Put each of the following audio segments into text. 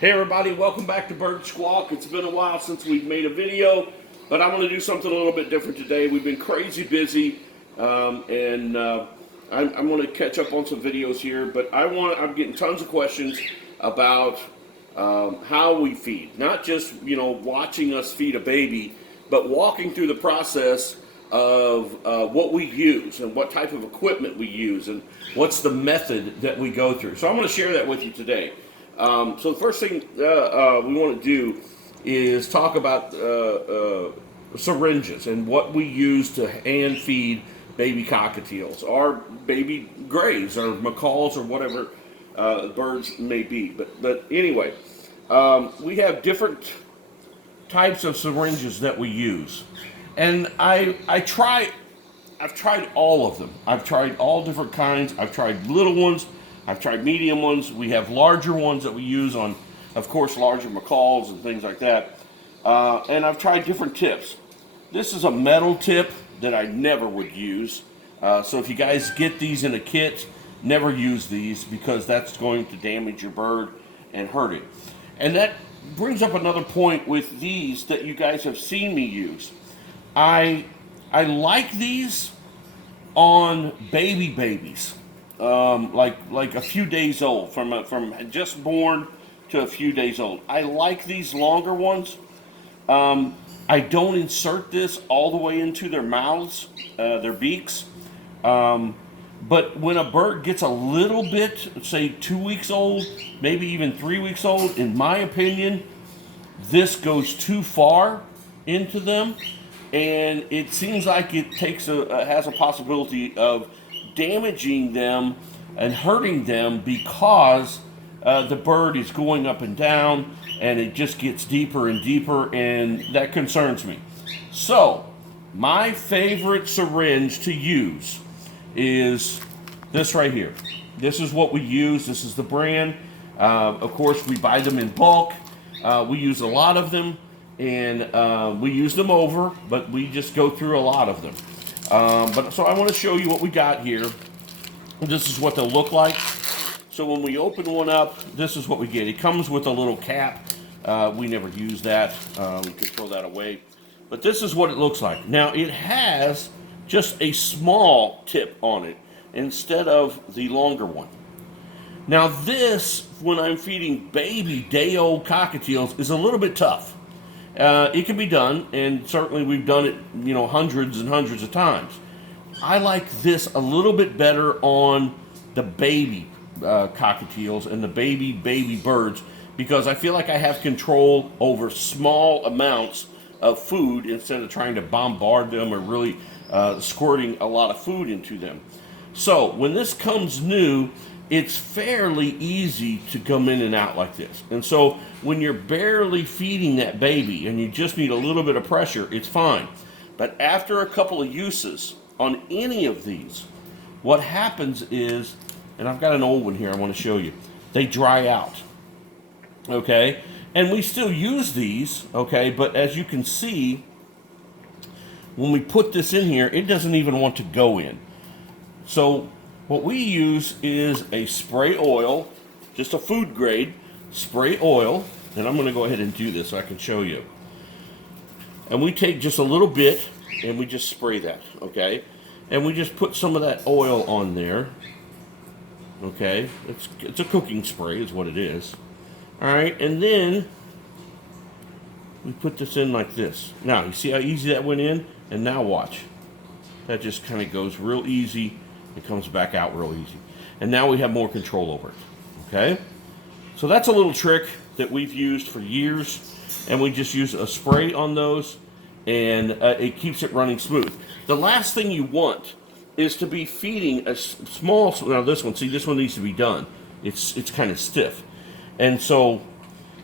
Hey everybody, welcome back to Bird Squawk. It's been a while since we've made a video, but I want to do something a little bit different today. We've been crazy busy, and I'm going to catch up on some videos here, but I'm getting tons of questions about how we feed. Not just, watching us feed a baby, but walking through the process of what we use and what type of equipment we use and what's the method that we go through. So I'm going to share that with you today. So the first thing we want to do is talk about syringes and what we use to hand feed baby cockatiels or baby grays or macaws or whatever birds may be. But anyway, we have different types of syringes that we use, and I've tried all of them. I've tried all different kinds. I've tried little ones. I've tried medium ones. We have larger ones that we use on, of course, larger macaws and things like that. And I've tried different tips. This is a metal tip that I never would use. So if you guys get these in a kit, never use these because that's going to damage your bird and hurt it. And that brings up another point with these that you guys have seen me use. I like these on babies. Like a few days old, from just born to a few days old. I like these longer ones. I don't insert this all the way into their mouths, their beaks. But when a bird gets a little bit, say 2 weeks old, maybe even 3 weeks old, in my opinion, this goes too far into them, and it seems like it has a possibility of damaging them and hurting them because the bird is going up and down and it just gets deeper and deeper, and that concerns me. So my favorite syringe to use is this right here. This is what we use. This is the brand. Of course, we buy them in bulk. We use a lot of them, and we use them over, but we just go through a lot of them. So I want to show you what we got here. This is what they'll look like. So when we open one up, this is what we get. It comes with a little cap. We never use that. We can throw that away. But this is what it looks like. Now it has just a small tip on it instead of the longer one. Now this, when I'm feeding baby day-old cockatiels, is a little bit tough. It can be done, and certainly we've done it, hundreds and hundreds of times. I like this a little bit better on the baby cockatiels and the baby birds because I feel like I have control over small amounts of food instead of trying to bombard them or really squirting a lot of food into them. So when this comes new, it's fairly easy to come in and out like this. And so when you're barely feeding that baby and you just need a little bit of pressure, it's fine. But after a couple of uses on any of these, what happens is, and I've got an old one here I want to show you, they dry out. Okay? And we still use these, okay, but as you can see, when we put this in here, it doesn't even want to go in. So what we use is a spray oil, just a food grade spray oil, and I'm going to go ahead and do this so I can show you. And we take just a little bit and we just spray that, okay? And we just put some of that oil on there, okay? It's a cooking spray is what it is. All right, and then we put this in like this. Now, you see how easy that went in? And now watch. That just kind of goes real easy. It comes back out real easy. And now we have more control over it, okay? So that's a little trick that we've used for years, and we just use a spray on those, and it keeps it running smooth. The last thing you want is to be feeding a small, now this one needs to be done. It's kind of stiff. And so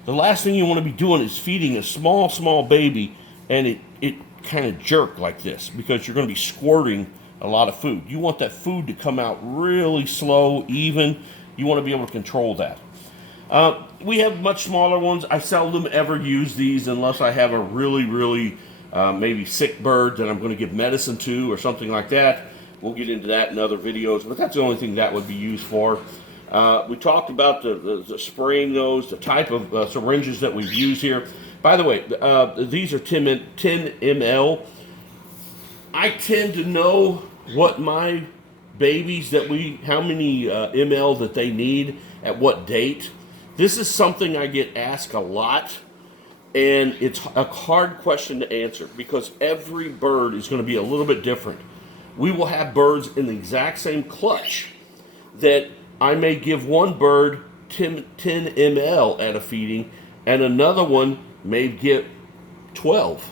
the last thing you want to be doing is feeding a small baby, and it kind of jerk like this because you're going to be squirting a lot of food. You want that food to come out really slow, even. You want to be able to control that. We have much smaller ones. I seldom ever use these unless I have a really maybe sick bird that I'm going to give medicine to or something like that. We'll get into that in other videos, but that's the only thing that would be used for. We talked about the spraying those, the type of syringes that we've used here. By the way, these are 10 ml. I tend to know what my babies how many ml that they need at what date. This is something I get asked a lot, and it's a hard question to answer because every bird is going to be a little bit different. We will have birds in the exact same clutch that I may give one bird 10 ml at a feeding, and another one may get 12,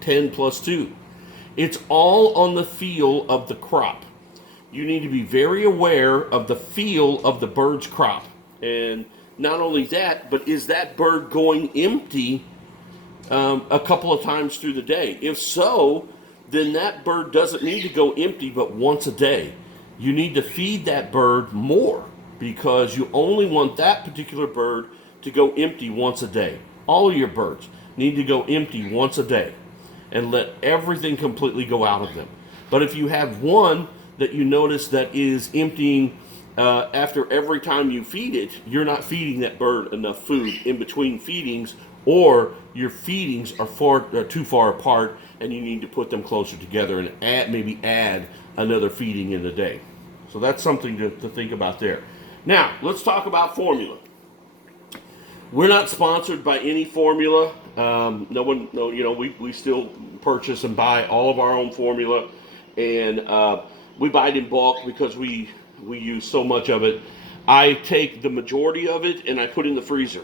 10 plus 2. It's all on the feel of the crop. You need to be very aware of the feel of the bird's crop. And not only that, but is that bird going empty a couple of times through the day? If so, then that bird doesn't need to go empty but once a day. You need to feed that bird more because you only want that particular bird to go empty once a day. All of your birds need to go empty once a day and let everything completely go out of them. But if you have one that you notice that is emptying after every time you feed it, you're not feeding that bird enough food in between feedings, or your feedings are too far apart and you need to put them closer together and maybe add another feeding in a day. So that's something to think about there. Now, let's talk about formula. We're not sponsored by any formula. We still purchase and buy all of our own formula, and we buy it in bulk because we use so much of it. I take the majority of it and I put in the freezer,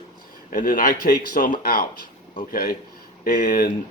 and then I take some out, okay, and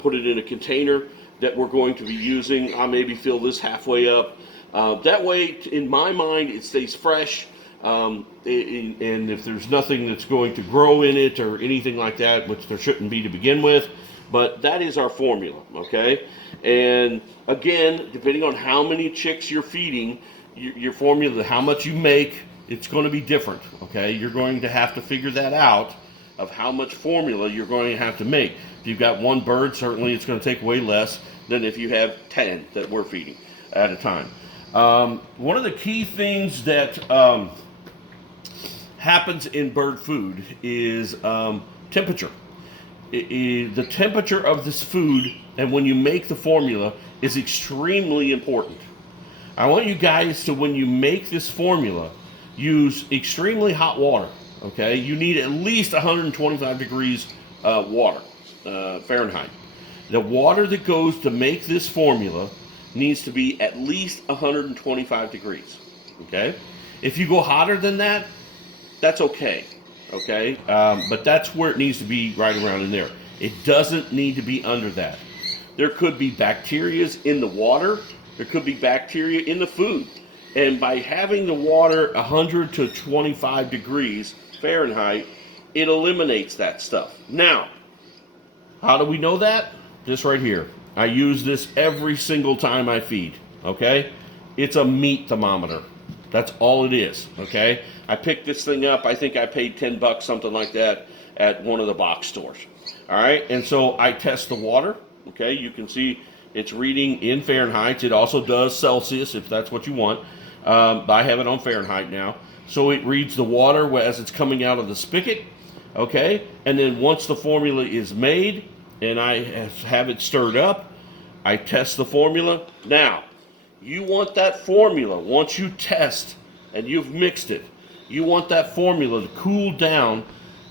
put it in a container that we're going to be using. I'll maybe fill this halfway up. That way, in my mind, it stays fresh. And if there's nothing that's going to grow in it or anything like that, which there shouldn't be to begin with, but that is our formula, okay? And again, depending on how many chicks you're feeding, your formula, how much you make, it's going to be different, okay? You're going to have to figure that out of how much formula you're going to have to make. If you've got one bird, certainly it's going to take way less than if you have 10 that we're feeding at a time. One of the key things that happens in bird food is temperature. The temperature of this food and when you make the formula is extremely important. I want you guys to, when you make this formula, use extremely hot water, okay? You need at least 125 degrees water, Fahrenheit. The water that goes to make this formula needs to be at least 125 degrees, okay? If you go hotter than that, that's okay, but that's where it needs to be, right around in there. It doesn't need to be under that. There could be bacteria in the water. There could be bacteria in the food. And by having the water 100 to 25 degrees Fahrenheit, it eliminates that stuff. Now, how do we know that? This right here. I use this every single time I feed, okay? It's a meat thermometer. That's all it is, okay? I picked this thing up. I think I paid $10, something like that, at one of the box stores. All right, and so I test the water, okay? You can see it's reading in Fahrenheit. It also does Celsius if that's what you want. I have it on Fahrenheit now. So it reads the water as it's coming out of the spigot, okay? And then once the formula is made and I have it stirred up, I test the formula. Now, you want that formula, once you test and you've mixed it, you want that formula to cool down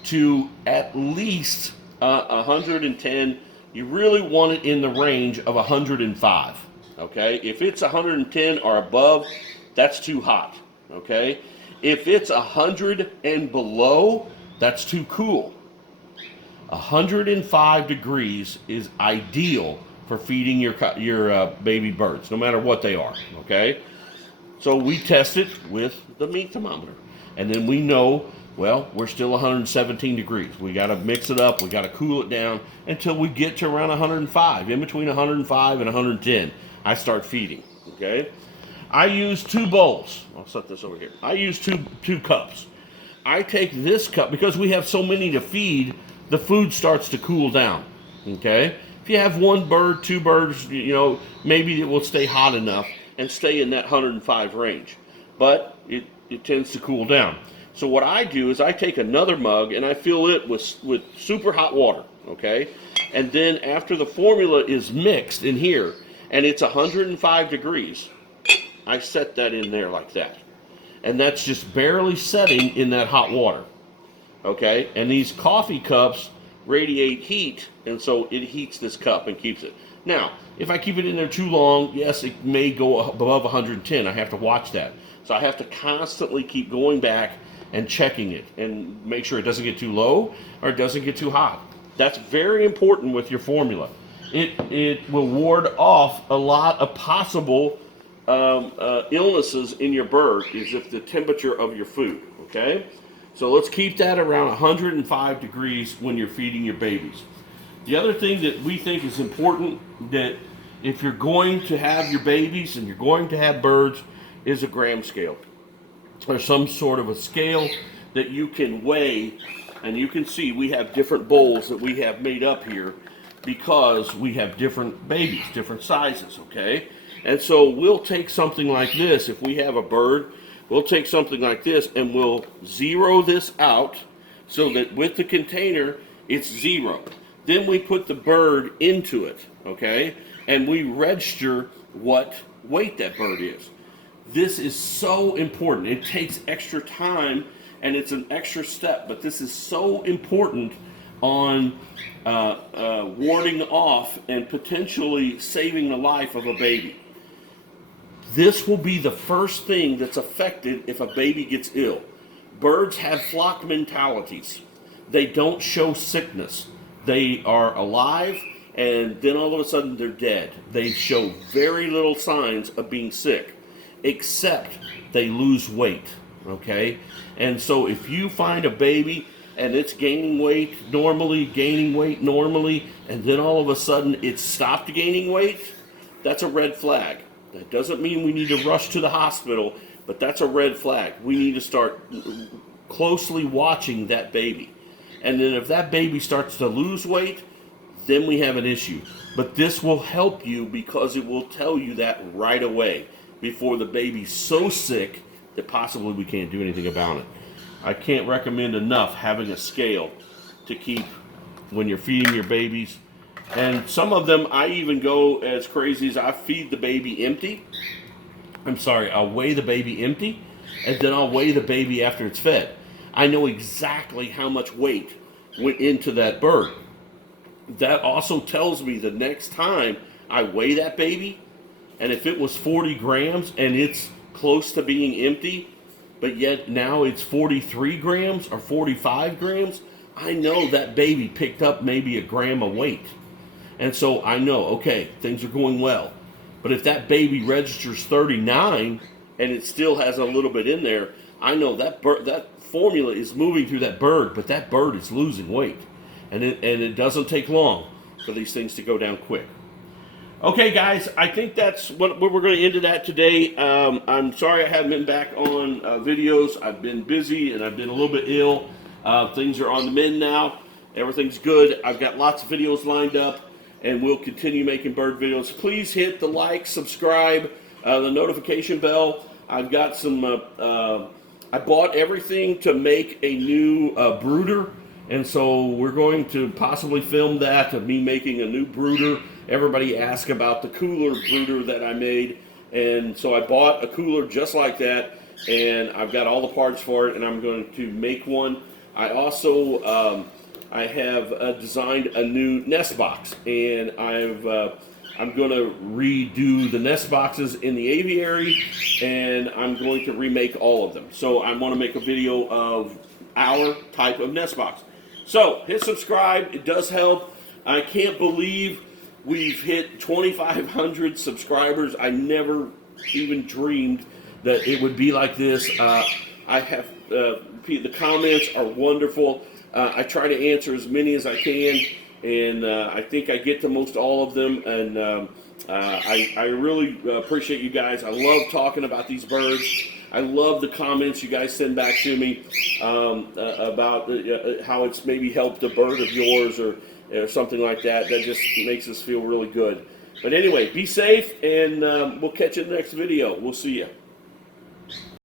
to at least 110. You really want it in the range of 105, okay? If it's 110 or above, that's too hot, okay? If it's 100 and below, that's too cool. 105 degrees is ideal for feeding your baby birds, no matter what they are, okay? So we test it with the meat thermometer. And then we know, well, we're still 117 degrees. We got to mix it up. We got to cool it down until we get to around 105. In between 105 and 110, I start feeding, okay? I use 2 bowls. I'll set this over here. I use two cups. I take this cup, because we have so many to feed, the food starts to cool down, okay? If you have 1 bird, 2 birds, maybe it will stay hot enough and stay in that 105 range. But it tends to cool down. So what I do is I take another mug and I fill it with super hot water, okay? And then after the formula is mixed in here and it's 105 degrees, I set that in there like that. And that's just barely setting in that hot water, okay? And these coffee cups radiate heat, and so it heats this cup and keeps it. Now, if I keep it in there too long, yes, it may go above 110. I have to watch that. So I have to constantly keep going back and checking it and make sure it doesn't get too low or it doesn't get too hot. That's very important with your formula. It will ward off a lot of possible illnesses in your bird is if the temperature of your food, okay? So let's keep that around 105 degrees when you're feeding your babies. The other thing that we think is important, that if you're going to have your babies and you're going to have birds, is a gram scale or some sort of a scale that you can weigh. And you can see we have different bowls that we have made up here because we have different babies, different sizes, okay? And so we'll take something like this. If we have a bird, we'll take something like this and we'll zero this out so that with the container, it's 0. Then we put the bird into it, okay? And we register what weight that bird is. This is so important. It takes extra time and it's an extra step, but this is so important on warding off and potentially saving the life of a baby. This will be the first thing that's affected if a baby gets ill. Birds have flock mentalities. They don't show sickness. They are alive and then all of a sudden they're dead. They show very little signs of being sick, except they lose weight, okay? And so if you find a baby and it's gaining weight normally, and then all of a sudden it's stopped gaining weight, that's a red flag. That doesn't mean we need to rush to the hospital, but that's a red flag. We need to start closely watching that baby. And then if that baby starts to lose weight, then we have an issue. But this will help you because it will tell you that right away before the baby's so sick that possibly we can't do anything about it. I can't recommend enough having a scale to keep when you're feeding your babies. And some of them, I even go as crazy as I feed the baby empty. I'll weigh the baby empty, and then I'll weigh the baby after it's fed. I know exactly how much weight went into that bird. That also tells me the next time I weigh that baby, and if it was 40 grams and it's close to being empty, but yet now it's 43 grams or 45 grams, I know that baby picked up maybe a gram of weight. And so I know, okay, things are going well. But if that baby registers 39 and it still has a little bit in there, I know that formula is moving through that bird, but that bird is losing weight. And it doesn't take long for these things to go down quick. Okay, guys, I think that's what we're going to end it at today. I'm sorry I haven't been back on videos. I've been busy and I've been a little bit ill. Things are on the mend now. Everything's good. I've got lots of videos lined up, and we'll continue making bird videos. Please hit the like, subscribe, the notification bell. I've got some, I bought everything to make a new brooder, and so we're going to possibly film that, of me making a new brooder. Everybody asked about the cooler brooder that I made, and so I bought a cooler just like that, and I've got all the parts for it, and I'm going to make one. I also I have designed a new nest box, and I'm going to redo the nest boxes in the aviary, and I'm going to remake all of them. So I want to make a video of our type of nest box. So hit subscribe. It does help. I can't believe we've hit 2,500 subscribers. I never even dreamed that it would be like this. I have the comments are wonderful. I try to answer as many as I can, and I think I get to most all of them. And I really appreciate you guys. I love talking about these birds. I love the comments you guys send back to me about how it's maybe helped a bird of yours or something like that. That just makes us feel really good. But anyway, be safe, and we'll catch you in the next video. We'll see you.